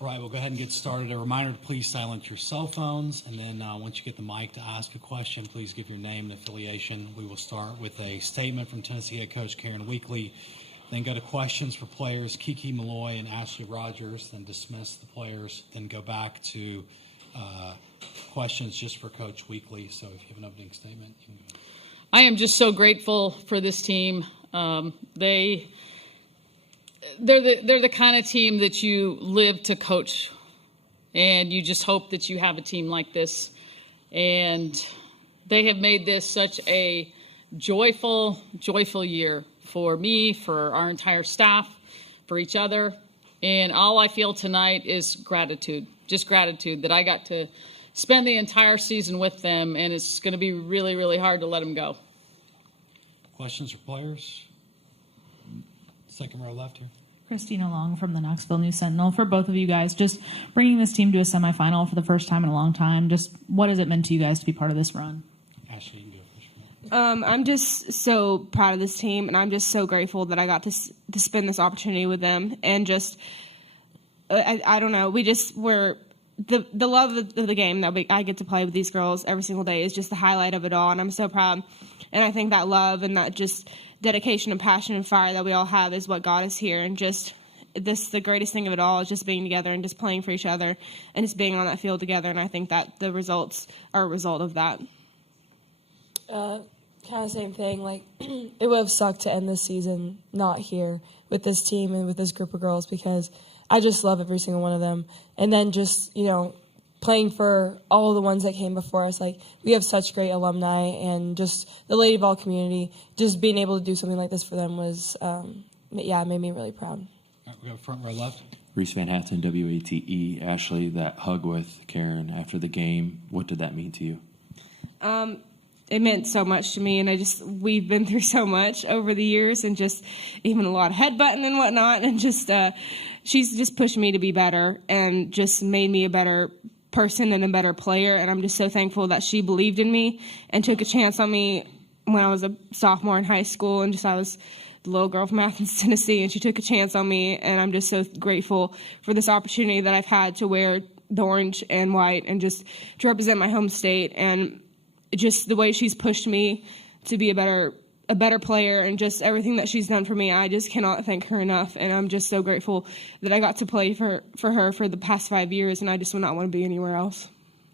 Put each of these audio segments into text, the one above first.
All right, we'll go ahead and get started. A reminder to please silence your cell phones, and then once you get the mic to ask a question, please give your name and affiliation. We will start with a statement from Tennessee head coach Karen Weekly, then go to questions for players Kiki Malloy and Ashley Rogers, then dismiss the players, then go back to questions just for Coach Weekly. So if you have an opening statement, you can go. I am just so grateful for this team. They're the kind of team that you live to coach, and you just hope that you have a team like this. And they have made this such a joyful year for me, for our entire staff, for each other. And all I feel tonight is gratitude, just gratitude that I got to spend the entire season with them, and it's going to be really, really hard to let them go. Questions for players? Second row left here. Christina Long from the Knoxville News Sentinel. For both of you guys, just bringing this team to a semifinal for the first time in a long time, just what has it meant to you guys to be part of this run? Ashley, you can go first. I'm just so proud of this team, and I'm just so grateful that I got to spend this opportunity with them. And just, I don't know, we're the love of the game that I get to play with these girls every single day is just the highlight of it all, and I'm so proud. And I think that love and that just dedication and passion and fire that we all have is what got us here. And just the greatest thing of it all is just being together and just playing for each other and just being on that field together. And I think that the results are a result of that. Kind of same thing. Like, it would have sucked to end this season not here with this team and with this group of girls, because I just love every single one of them. And then just, playing for all of the ones that came before us. Like, we have such great alumni, and just the Lady Vol community, just being able to do something like this for them was, it made me really proud. All right, we got front row left. Reese Van Hatten, WATE. Ashley, that hug with Karen after the game, what did that mean to you? It meant so much to me, and we've been through so much over the years, and just even a lot of headbutting and whatnot, and just she's just pushed me to be better and just made me a better person and a better player. And I'm just so thankful that she believed in me and took a chance on me when I was a sophomore in high school, and I was the little girl from Athens, Tennessee, and she took a chance on me. And I'm just so grateful for this opportunity that I've had to wear the orange and white and just to represent my home state. And just the way she's pushed me to be a better player, and just everything that she's done for me, I just cannot thank her enough. And I'm just so grateful that I got to play for her for the past 5 years, and I just would not want to be anywhere else.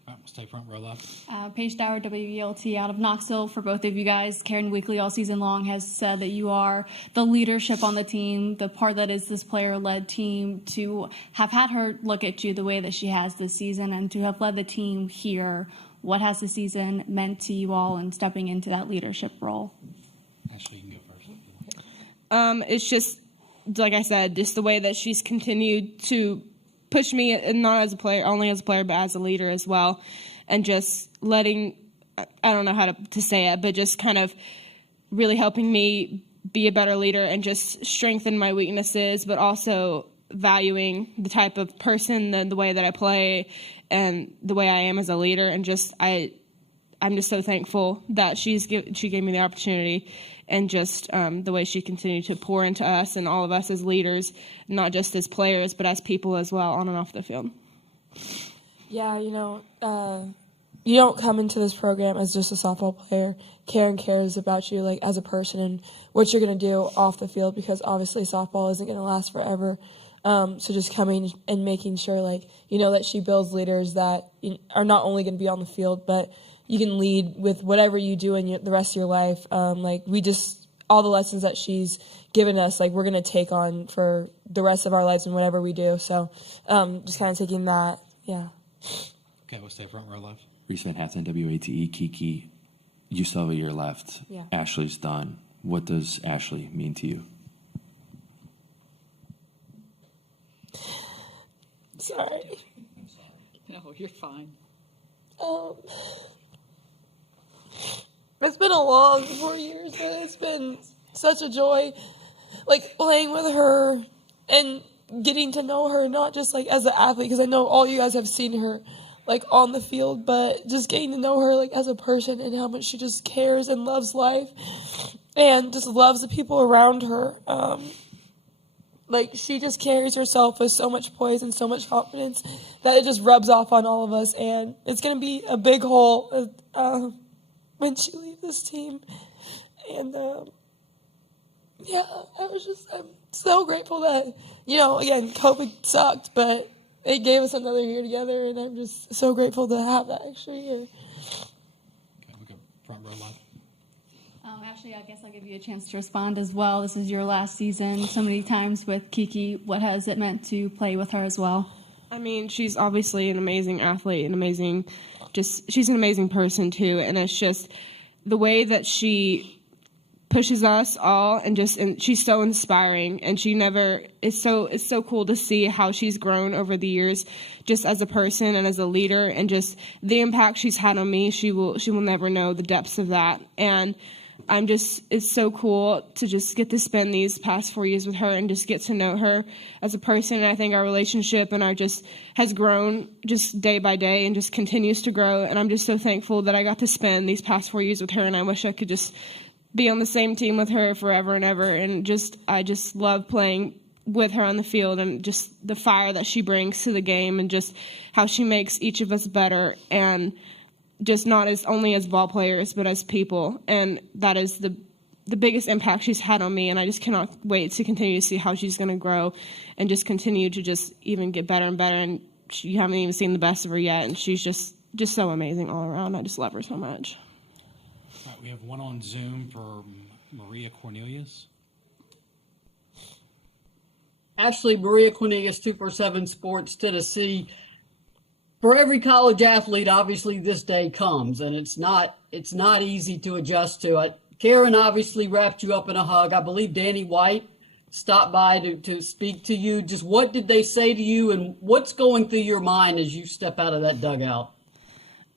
All right, we'll stay front row left. Paige Dower, WELT out of Knoxville. For both of you guys, Karen Weekly all season long has said that you are the leadership on the team, the part that is this player-led team. To have had her look at you the way that she has this season, and to have led the team here, what has the season meant to you all in stepping into that leadership role? Ashley, you can go first. It's just, like I said, just the way that she's continued to push me, and not as a player, only as a player, but as a leader as well. And just letting, I don't know how to say it, but just kind of really helping me be a better leader and just strengthen my weaknesses, but also valuing the type of person, the way that I play, and the way I am as a leader. And just, I'm just so thankful that she gave me the opportunity, and just the way she continued to pour into us and all of us as leaders, not just as players, but as people as well, on and off the field. Yeah, you don't come into this program as just a softball player. Karen cares about you, like, as a person and what you're going to do off the field, because obviously softball isn't going to last forever. So just coming and making sure, that she builds leaders that are not only going to be on the field, but you can lead with whatever you do in the rest of your life. All the lessons that she's given us, we're going to take on for the rest of our lives and whatever we do. So just kind of taking that, yeah. Okay, we'll stay front row left. Reese Van Hatten, WATE. Kiki, you still have a year left. Yeah. Ashley's done. What does Ashley mean to you? Sorry. No, you're fine. It's been a long 4 years, but it's been such a joy, playing with her and getting to know her, not just like as an athlete, because I know all you guys have seen her like on the field, but just getting to know her like as a person and how much she just cares and loves life and just loves the people around her. Like, she just carries herself with so much poise and so much confidence that it just rubs off on all of us. And it's going to be a big hole when she leaves this team. And, yeah, I'm so grateful that, again, COVID sucked, but it gave us another year together. And I'm just so grateful to have that extra year. Okay, we go front row left. Ashley, I guess I'll give you a chance to respond as well. This is your last season so many times with Kiki. What has it meant to play with her as well? I mean, she's obviously an amazing athlete, she's an amazing person too, and it's just the way that she pushes us all and she's so inspiring, and it's so cool to see how she's grown over the years just as a person and as a leader, and just the impact she's had on me. She will never know the depths of that. And it's so cool to just get to spend these past 4 years with her and just get to know her as a person. And I think our relationship and has grown just day by day and just continues to grow. And I'm just so thankful that I got to spend these past 4 years with her. And I wish I could just be on the same team with her forever and ever. And I just love playing with her on the field, and just the fire that she brings to the game, and just how she makes each of us better, and just not only as ball players, but as people. And that is the biggest impact she's had on me. And I just cannot wait to continue to see how she's going to grow and just continue to just even get better and better. And you haven't even seen the best of her yet. And she's just so amazing all around. I just love her so much. All right, we have one on Zoom for Maria Cornelius. Ashley, Maria Cornelius, 247 Sports, Tennessee. For every college athlete, obviously this day comes, and it's not easy to adjust to it. Karen obviously wrapped you up in a hug. I believe Danny White stopped by to speak to you. Just what did they say to you, and what's going through your mind as you step out of that dugout?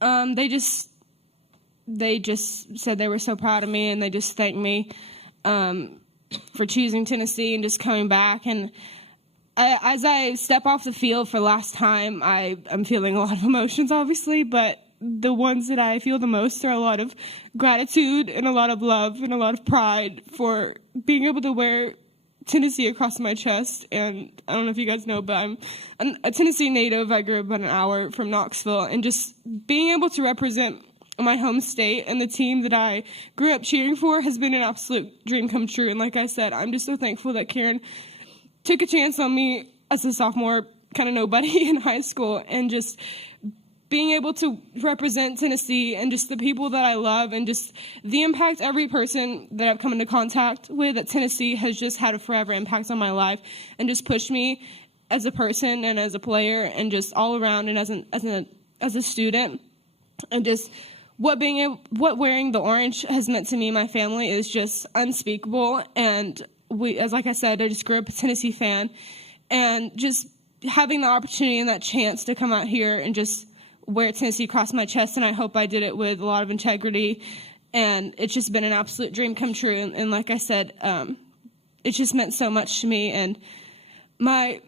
They just said they were so proud of me, and they just thanked me for choosing Tennessee and just coming back. And as I step off the field for the last time, I'm feeling a lot of emotions, obviously, but the ones that I feel the most are a lot of gratitude and a lot of love and a lot of pride for being able to wear Tennessee across my chest. And I don't know if you guys know, but I'm a Tennessee native. I grew up about an hour from Knoxville, and just being able to represent my home state and the team that I grew up cheering for has been an absolute dream come true. And like I said, I'm just so thankful that Karen took a chance on me as a sophomore, kind of nobody in high school, and just being able to represent Tennessee and just the people that I love, and just the impact every person that I've come into contact with at Tennessee has just had a forever impact on my life, and just pushed me as a person and as a player and just all around, and as a student. And just what wearing the orange has meant to me and my family is just unspeakable. And like I said, I just grew up a Tennessee fan, and just having the opportunity and that chance to come out here and just wear Tennessee across my chest, and I hope I did it with a lot of integrity, and it's just been an absolute dream come true. And like I said, it's just meant so much to me. And my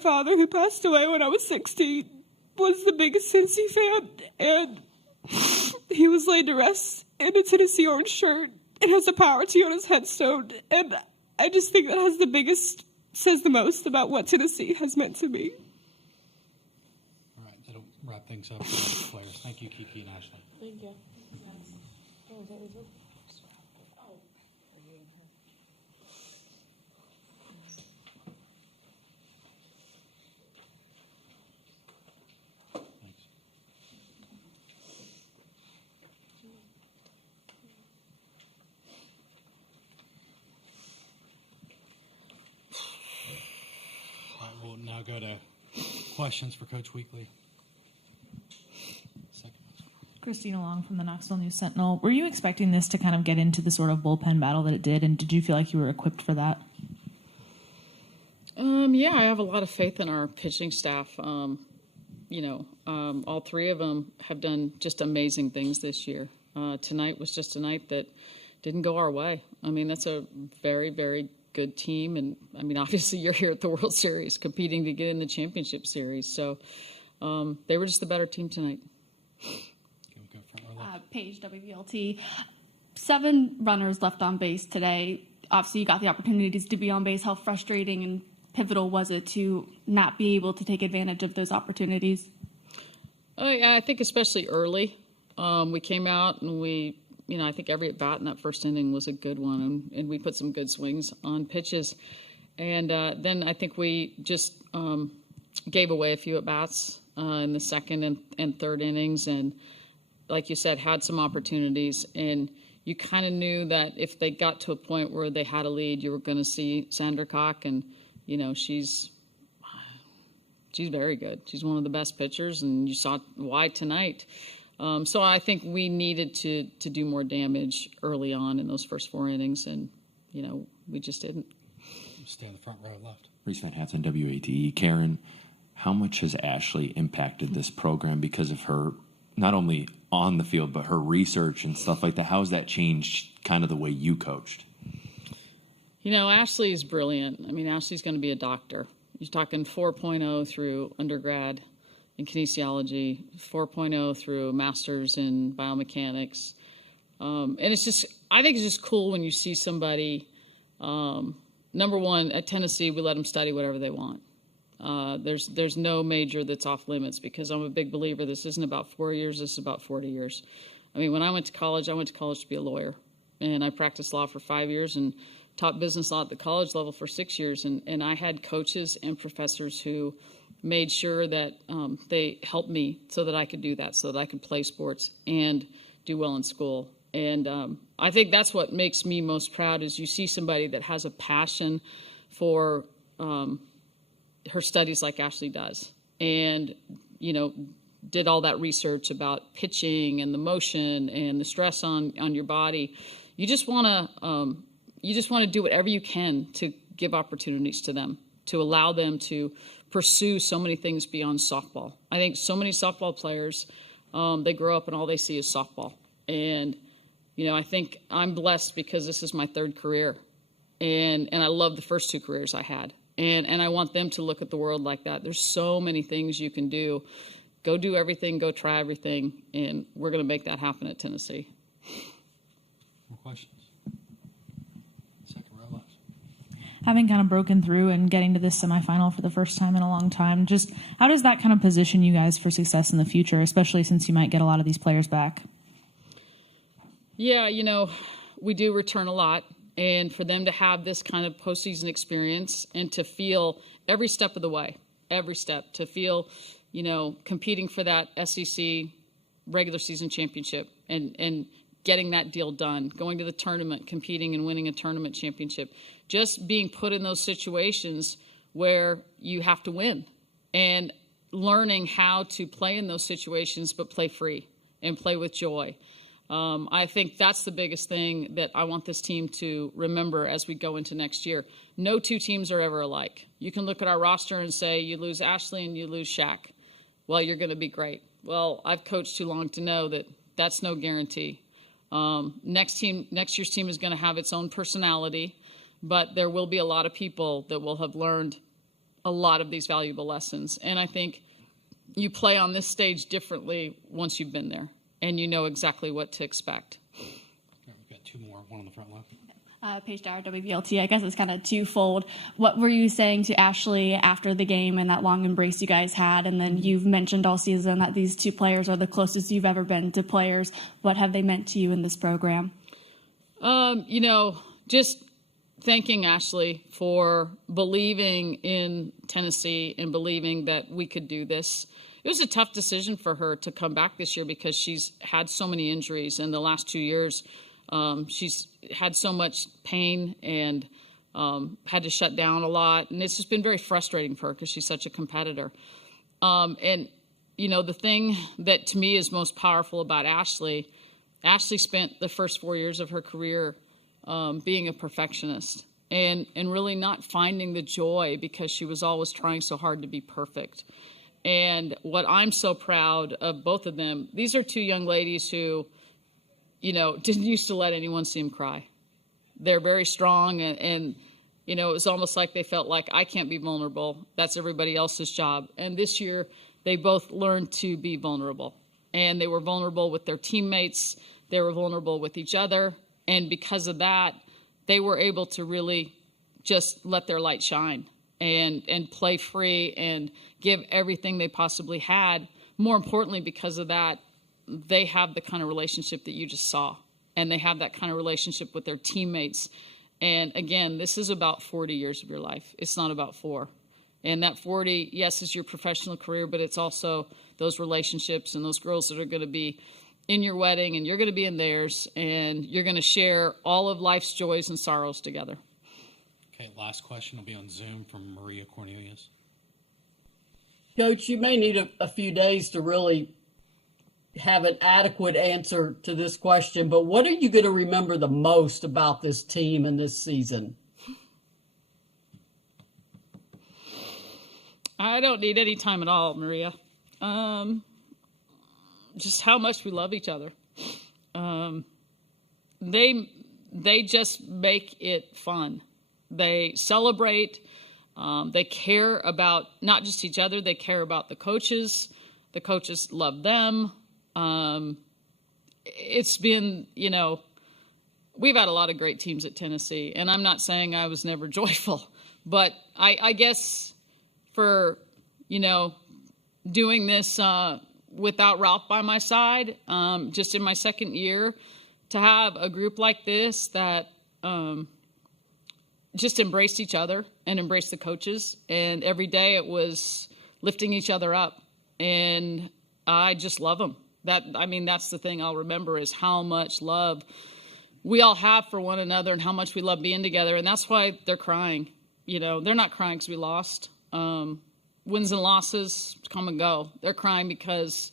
father, who passed away when I was 16, was the biggest Tennessee fan, and he was laid to rest in a Tennessee orange shirt and has a power T on his headstone. And I just think that says the most about what Tennessee has meant to me. All right, that'll wrap things up for the players. Thank you, Kiki and Ashley. Thank you. Thanks. All right, we'll now go to questions for Coach Weekly. Christina Long from the Knoxville News Sentinel. Were you expecting this to kind of get into the sort of bullpen battle that it did, and did you feel like you were equipped for that? Yeah, I have a lot of faith in our pitching staff. All three of them have done just amazing things this year. Tonight was just a night that didn't go our way. I mean, that's a very, very good team. And I mean, obviously you're here at the World Series competing to get in the championship series. So they were just the better team tonight. Go front row left. Paige, WVLT. 7 runners left on base today. Obviously, you got the opportunities to be on base. How frustrating and pivotal was it to not be able to take advantage of those opportunities? I think especially early, we came out and I think every at bat in that first inning was a good one, and we put some good swings on pitches. And then I think we just gave away a few at bats in the second and third innings, and like you said, had some opportunities. And you kind of knew that if they got to a point where they had a lead, you were going to see Sandra Cock, and she's very good. She's one of the best pitchers, and you saw why tonight. So I think we needed to do more damage early on in those first 4 innings, and we just didn't. Stay in the front row left. Reese Van Hatz on WATE. Karen, how much has Ashley impacted this program because of her, not only on the field, but her research and stuff like that? How has that changed kind of the way you coached? Ashley is brilliant. I mean, Ashley's going to be a doctor. You're talking 4.0 through undergrad in kinesiology, 4.0 through a master's in biomechanics. And I think it's just cool when you see somebody, number one, at Tennessee, we let them study whatever they want. There's no major that's off limits, because I'm a big believer this isn't about 4 years, this is about 40 years. I mean, when I went to college to be a lawyer, and I practiced law for 5 years and taught business law at the college level for 6 years. And I had coaches and professors who made sure that they helped me so that I could do that, so that I could play sports and do well in school. And I think that's what makes me most proud, is you see somebody that has a passion for her studies like Ashley does, and did all that research about pitching and the motion and the stress on your body. You just want to do whatever you can to give opportunities to them, to allow them to pursue so many things beyond softball. I think so many softball players, they grow up and all they see is softball. And I think I'm blessed because this is my 3rd career, and I love the first 2 careers I had. And I want them to look at the world like that. There's so many things you can do. Go do everything, go try everything, and we're going to make that happen at Tennessee. More questions? Second row left. Having kind of broken through and getting to this semifinal for the first time in a long time, just how does that kind of position you guys for success in the future, especially since you might get a lot of these players back? Yeah, we do return a lot. And for them to have this kind of postseason experience and to feel every step of the way, to feel, competing for that SEC regular season championship and getting that deal done, going to the tournament, competing and winning a tournament championship, just being put in those situations where you have to win, and learning how to play in those situations but play free and play with joy. I think that's the biggest thing that I want this team to remember as we go into next year. No 2 teams are ever alike. You can look at our roster and say you lose Ashley and you lose Shaq. Well, you're going to be great. Well, I've coached too long to know that that's no guarantee. Next year's team is going to have its own personality, but there will be a lot of people that will have learned a lot of these valuable lessons. And I think you play on this stage differently once you've been there, and you know exactly what to expect. We've got 2 more, one on the front left. Paige Dyer, WVLT. I guess it's kind of twofold. What were you saying to Ashley after the game and that long embrace you guys had? And then you've mentioned all season that these 2 players are the closest you've ever been to players. What have they meant to you in this program? Just thanking Ashley for believing in Tennessee and believing that we could do this. It was a tough decision for her to come back this year because she's had so many injuries in the last 2 years. She's had so much pain and had to shut down a lot. And it's just been very frustrating for her because she's such a competitor. The thing that to me is most powerful about Ashley spent the first 4 years of her career being a perfectionist and really not finding the joy because she was always trying so hard to be perfect. And what I'm so proud of both of them, these are 2 young ladies who, didn't used to let anyone see them cry. They're very strong, and You know, it was almost like they felt like, I can't be vulnerable. That's everybody else's job. And this year, they both learned to be vulnerable. And they were vulnerable with their teammates. They were vulnerable with each other. And because of that, they were able to really just let their light shine and play free and give everything they possibly had. More importantly, because of that, they have the kind of relationship that you just saw. And they have that kind of relationship with their teammates. And again, this is about 40 years of your life. It's not about 4. And that 40, yes, is your professional career, but it's also those relationships and those girls that are going to be in your wedding and you're going to be in theirs, and you're going to share all of life's joys and sorrows together. Okay, last question will be on Zoom from Maria Cornelius. Coach, you may need a few days to really have an adequate answer to this question, but what are you going to remember the most about this team and this season? I don't need any time at all, Maria. Just how much we love each other. They just make it fun. They celebrate. They care about not just each other. They care about the coaches. The coaches love them. It's been, you know, we've had a lot of great teams at Tennessee, and I'm not saying I was never joyful, but I guess for, you know, doing this without Ralph by my side, just in my second year, to have a group like this that just embraced each other and embraced the coaches, and every day it was lifting each other up, and I just love them. That's the thing I'll remember, is how much love we all have for one another and how much we love being together. And that's why they're crying. You know, they're not crying because we lost. Wins and losses come and go. They're crying because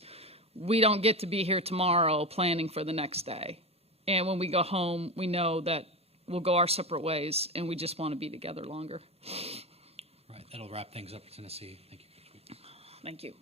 we don't get to be here tomorrow planning for the next day. And when we go home, we know that we'll go our separate ways, and we just want to be together longer. All right, that'll wrap things up for Tennessee. Thank you, Coach Week. Thank you.